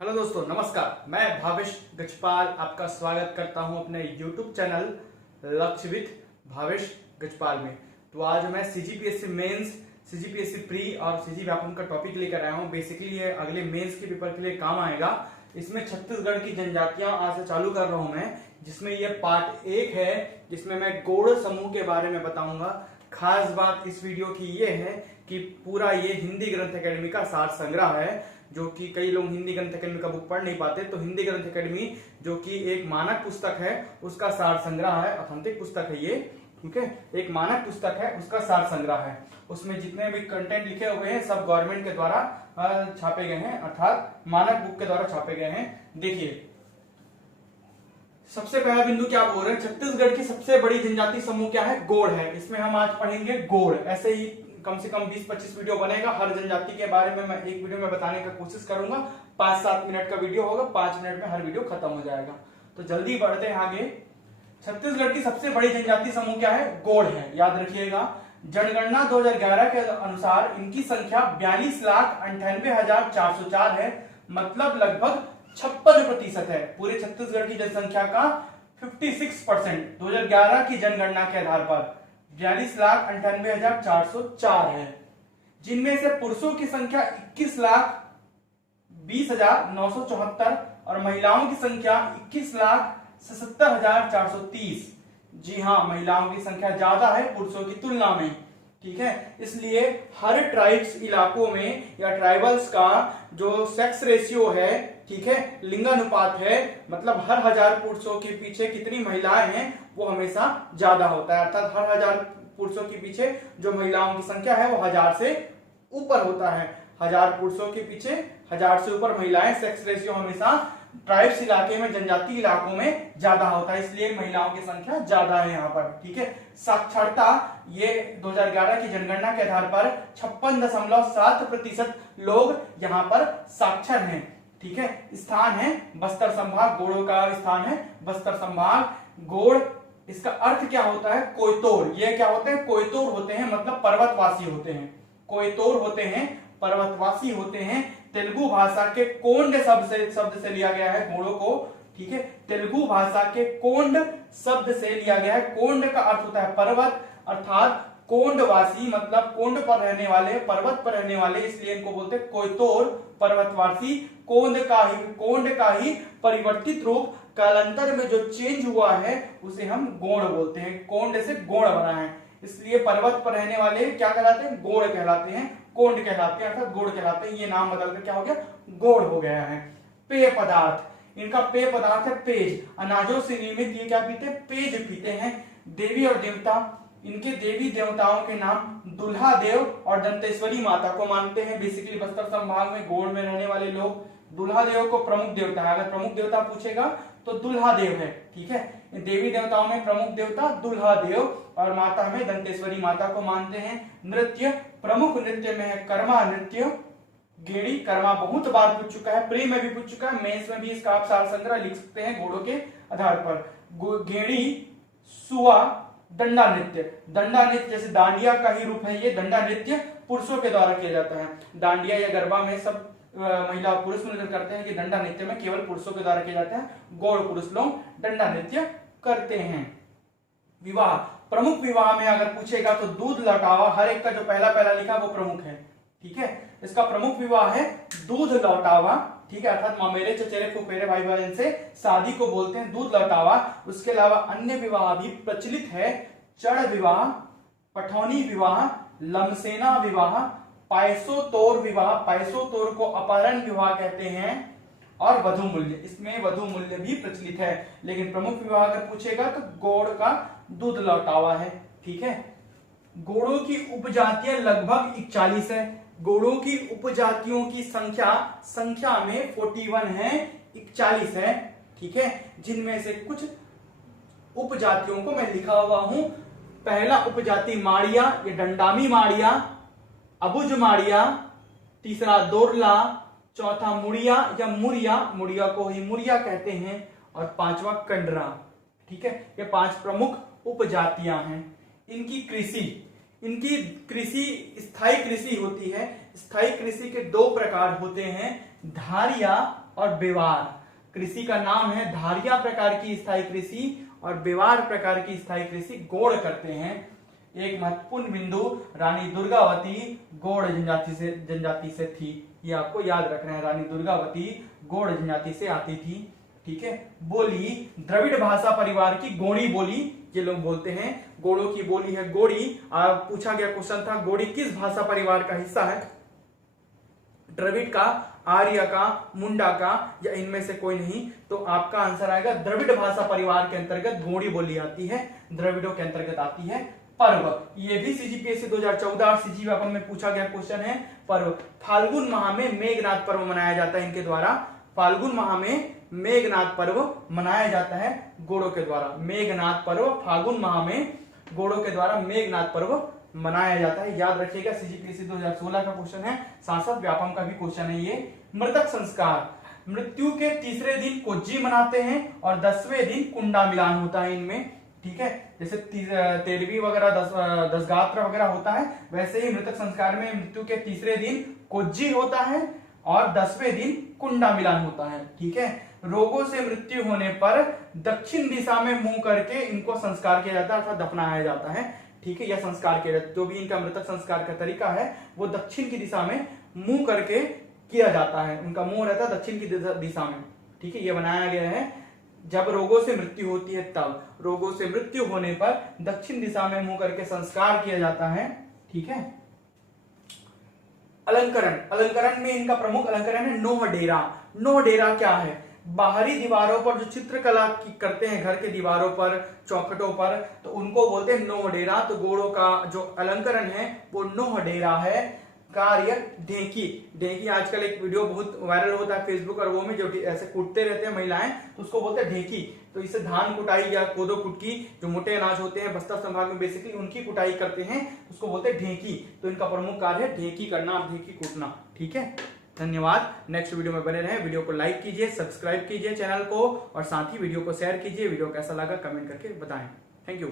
Hello दोस्तों, नमस्कार। मैं भावेश गजपाल आपका स्वागत करता हूं अपने YouTube चैनल लक्ष्यविद भावेश गजपाल में। तो आज मैं सीजीपीएससी मेंस, सीजीपीएससी प्री और सीजी व्यापम का टॉपिक लेकर आया हूं। बेसिकली ये अगले मेंस के पेपर के लिए काम आएगा। इसमें छत्तीसगढ़ की जनजातियां आज से चालू कर रहा हूं मैं, जिसमें ये पार्ट 1 है, जिसमें मैं गौड़ समूह के बारे में बताऊंगा। खास बात इस वीडियो की ये है कि पूरा ये हिंदी ग्रंथ एकेडमी का सार संग्रह है, जो कि कई लोग हिंदी ग्रंथ एकेडमी का बुक पढ़ नहीं पाते। तो हिंदी ग्रंथ एकेडमी जो कि एक मानक पुस्तक है, उसका सार संग्रह है। ऑथेंटिक पुस्तक है ये, ठीक है। एक मानक पुस्तक है, उसका सार संग्रह है। उसमें जितने भी कंटेंट लिखे हुए हैं सब गवर्नमेंट के द्वारा छापे गए हैं, अर्थात मानक बुक के द्वारा छापे गए हैं। देखिए, सबसे पहला बिंदु क्या बोल रहे हैं, छत्तीसगढ़ की सबसे बड़ी जनजाति समूह क्या है? गोड़ है। इसमें हम आज पढ़ेंगे गोड़। ऐसे ही कम से कम 20-25 वीडियो बनेगा। हर जनजाति के बारे में मैं एक वीडियो में बताने का कोशिश करूंगा। 5-7 मिनट का वीडियो होगा, 5 मिनट में हर वीडियो खत्म हो जाएगा। तो जल्दी बढ़ते हैं आगे। छत्तीसगढ़ की सबसे बड़ी जनजाति समूह क्या है? गोड़ है। याद रखिएगा, जनगणना 2011 के अनुसार इनकी संख्या 42,98,404 है। मतलब लगभग 56% है। पूरे छत्तीसगढ़ की जनसंख्या का 56% 2011 की जनगणना के आधार पर 42,98,404 है, जिनमें से पुरुषों की संख्या 21,20,974 और महिलाओं की संख्या 21,77,430। जी हाँ, महिलाओं की संख्या ज्यादा है पुरुषों की तुलना में, ठीक है। इसलिए हर ट्राइब्स इलाकों में या ट्राइबल्स का जो सेक्स रेशियो है, ठीक है, लिंगानुपात है, मतलब हर 1000 पुरुषों के पीछे कितनी महिलाएं हैं वो हमेशा ज्यादा होता है। अर्थात हर 1000 पुरुषों के पीछे जो महिलाओं की संख्या है वो 1000 से ऊपर होता है। 1000 पुरुषों के पीछे 1000 से ऊपर महिलाएं। सेक्स रेशियो हमेशा ट्राइब्स इलाके में, जनजाति इलाकों में ज्यादा होता है, इसलिए महिलाओं की संख्या ज्यादा है यहाँ पर, ठीक है। साक्षरता ये 2011 की जनगणना के आधार पर 56.7% लोग यहाँ पर साक्षर हैं, ठीक है। स्थान है बस्तर संभाग, गोड़ों का स्थान है बस्तर संभाग। गोड़, इसका अर्थ क्या होता है? कोयतोर। ये क्या होते हैं? कोयतोर होते हैं, मतलब पर्वतवासी होते हैं। कोयतोर होते हैं, पर्वतवासी होते हैं। तेलुगु भाषा के कोंड शब्द से लिया गया है गोड़ों को, ठीक है। तेलुगु भाषा के कोंड शब्द से लिया गया है। कोंड का अर्थ होता है पर्वत, अर्थात कोंडवासी, मतलब कोंड पर रहने वाले, पर्वत पर रहने वाले, इसलिए इनको बोलते हैं कोयतोर, पर्वतवासी। कोंड का ही परिवर्तित रूप कालांतर में जो चेंज हुआ है उसे हम गोड़ बोलते हैं। कोंड से गोड़ बना है, इसलिए पर्वत पर रहने वाले क्या कहलाते हैं? गोड़ कहलाते हैं, कोंड कहलाते हैं, अर्थात गोड़ कहलाते हैं। ये नाम बदलकर क्या हो गया? गोड़ हो गया है। पेय पदार्थ, इनका पेय पदार्थ है पेज। अनाजों से निर्मित ये क्या पीते हैं? पेज पीते हैं। देवी और देवता, इनके देवी देवताओं के नाम दुल्हा देव और दंतेश्वरी माता को मानते हैं। बेसिकली बस्तर संभाग में गोड़ में रहने वाले लोग दुल्हा देव को प्रमुख देवता है। अगर प्रमुख देवता पूछेगा तो दुल्हा देव है, ठीक है। देवी देवताओं में प्रमुख देवता दुल्हा देव और माता में दंतेश्वरी माता को मानते हैं। नृत्य, प्रमुख नृत्य में है कर्मा नृत्य। गेड़ी, कर्मा बहुत बार पूछ चुका है, प्री में भी पूछ चुका है, मेंस में भी इसका आप सार संग्रह लिख सकते हैं घोड़ों के आधार पर। गेड़ी, सुआ, दंडा नृत्य। दंडा नृत्य जैसे दांडिया का ही रूप है ये। दंडा नृत्य पुरुषों के द्वारा किया जाता है। दांडिया या गरबा में सब महिला पुरुष मिलकर करते हैं, कि दंडा नृत्य में केवल पुरुषों के द्वारा किया जाता है। गौड़ पुरुष लोग दंडा नृत्य करते हैं। विवाह, प्रमुख विवाह में अगर पूछेगा तो दूध लौटावा, हर एक का जो पहला लिखा वो प्रमुख है, ठीक है। इसका प्रमुख विवाह है दूध लौटावा, ठीक है। अर्थात मामेरे चचेरे फुफेरे भाई बहन से शादी को बोलते हैं दूध लौटावा। उसके अलावा अन्य विवाह भी प्रचलित है। चढ़ विवाह, पठौनी विवाह, लमसेना विवाह, पायसोतोर विवाह, पायसोतोर को अपहरण विवाह कहते हैं, और वधु मूल्य, इसमें वधु मूल्य भी प्रचलित है। लेकिन प्रमुख विवाह अगर पूछेगा तो गोड़ का दूध लौटावा है, ठीक है। गोड़ों की उपजातियां लगभग 41 है। गोड़ों की उपजातियों की संख्या में 41 है, 41 है, ठीक है। जिनमें से कुछ उपजातियों को मैं लिखा हुआ हूं। पहला उपजाति माड़िया, ये डंडामी माड़िया, अबुज माड़िया, तीसरा दोरला, चौथा मुड़िया या मुरिया, मुड़िया को ही मुरिया कहते हैं, और पांचवा कंडरा, ठीक है। ये 5 प्रमुख उपजातियां हैं। इनकी कृषि, इनकी कृषि स्थायी कृषि होती है। स्थायी कृषि के दो प्रकार होते हैं, धारिया और बेवार। कृषि का नाम है धारिया प्रकार की स्थायी कृषि और बेवार प्रकार की स्थायी कृषि गौड़ करते हैं। एक महत्वपूर्ण बिंदु, रानी दुर्गावती गौड़ जनजाति से थी, ये आपको याद रखना है। रानी दुर्गावती गौड़ जनजाति से आती थी, ठीक है। बोली, द्रविड़ भाषा परिवार की गोड़ी बोली ये लोग बोलते हैं। गोड़ों की बोली है गोड़ी। पूछा गया क्वेश्चन था गोड़ी किस भाषा परिवार का हिस्सा है? द्रविड़ का, आर्य का, मुंडा का या इनमें से कोई नहीं। तो आपका आंसर आएगा द्रविड़ भाषा परिवार के अंतर्गत गोड़ी बोली आती है, द्रविड़ों के अंतर्गत आती है। पर्व, ये भी सीजीपीएससी 2014 सीजी व्यापम में पूछा गया क्वेश्चन है। पर्व, फाल्गुन माह में मेघनाद पर्व मनाया जाता है इनके द्वारा। फाल्गुन माह में मेघनाद पर्व मनाया जाता है गोड़ों के द्वारा। मेघनाद पर्व फाल्गुन माह में गोड़ों के द्वारा मेघनाद पर्व मनाया जाता है, याद रखिएगा। सीजीपीएससी 2016 का क्वेश्चन है, सांसद व्यापम का भी क्वेश्चन है ये। मृतक संस्कार, मृत्यु के तीसरे दिन कोज्जी मनाते हैं और 10वें दिन कुंडा मिलान होता है इनमें, ठीक है। जैसे 13वीं वगैरह 10 गात्र वगैरह होता है, वैसे ही मृतक संस्कार में मृत्यु के तीसरे दिन कोज्जी होता है और 10वें दिन कुंडा मिलान होता है, ठीक है। रोगों से मृत्यु होने पर दक्षिण दिशा में मुंह करके इनको संस्कार किया जाता है अर्थात दफनाया जाता है, ठीक है। यह संस्कार किया जाता है, जो भी इनका मृतक संस्कार का तरीका है वो दक्षिण की दिशा में मुंह करके किया जाता है। उनका मुंह रहता है दक्षिण की दिशा में, ठीक है। यह बनाया गया है जब रोगों से मृत्यु होती है तब। रोगों से मृत्यु होने पर दक्षिण दिशा में मुंह करके संस्कार किया जाता है, ठीक है। अलंकरण, अलंकरण में इनका प्रमुख अलंकरण है नोह डेरा। नोह डेरा क्या है? बाहरी दीवारों पर जो चित्रकला करते हैं घर के दीवारों पर, चौखटों पर, तो उनको बोलते हैं नोह डेरा। तो गोड़ों का जो अलंकरण है वो नोह डेरा है। कार्य, ढेंकी। ढेंकी आजकल एक वीडियो बहुत वायरल होता है फेसबुक और वो में, जो ऐसे कूटते रहते हैं महिलाएं, तो उसको बोलते हैं ढेंकी। तो इससे धान कुटाई या कोदो कुटकी, जो मोटे अनाज होते हैं बस्तर संभाग में बेसिकली उनकी कुटाई करते हैं, उसको बोलते हैं ढेंकी। तो इनका प्रमुख कार्य है ढेंकी करना, ढेंकी कूटना, ठीक है। धन्यवाद। नेक्स्ट वीडियो में बने रहें। वीडियो को लाइक कीजिए, सब्सक्राइब कीजिए चैनल को और साथ ही वीडियो को शेयर कीजिए। वीडियो कैसा लगा कमेंट करके बताएं। Thank you.